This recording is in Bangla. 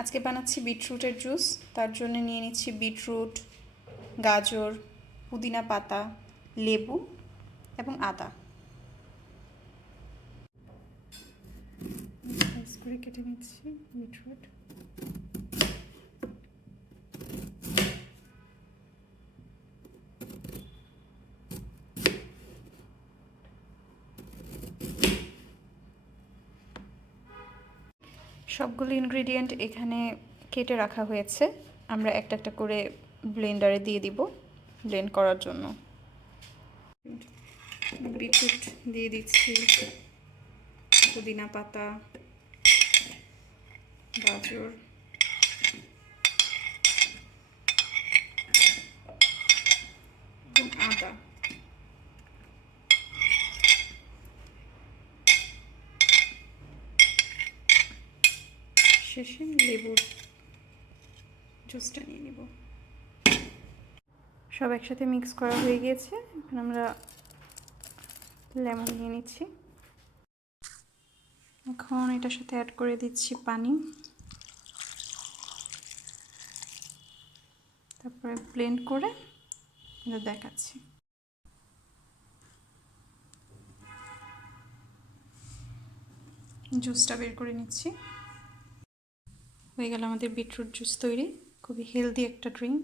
আজকে বানাচ্ছি বিটরুটের জুস। তার জন্য নিয়ে নিচ্ছি বিটরুট, গাজর, পুদিনা পাতা, লেবু এবং আদা। স্লাইস করে কেটে নিচ্ছি বিটরুট। সবগুলো ইনগ্রেডিয়েন্ট এখানে কেটে রাখা হয়েছে। আমরা একটা একটা করে ব্লেন্ডারে দিয়ে দিব ব্লেন্ড করার জন্য। বিটরুট দিয়ে দিচ্ছি, পুদিনা পাতা, গাজর, এবং আদা। শেষে লেবুর জুসটা নিয়ে নিব। সব একসাথে মিক্স করা হয়ে গিয়েছে। এখন আমরা লেমন নিয়ে নিচ্ছি। এখন এটার সাথে অ্যাড করে দিচ্ছি পানি, তারপরে ব্লেন্ড করে এটা দেখাচ্ছি। জুসটা বের করে নিচ্ছি। হয়ে গেল আমাদের বিটরুট জুস তৈরি। খুবই হেলদি একটা ড্রিঙ্ক।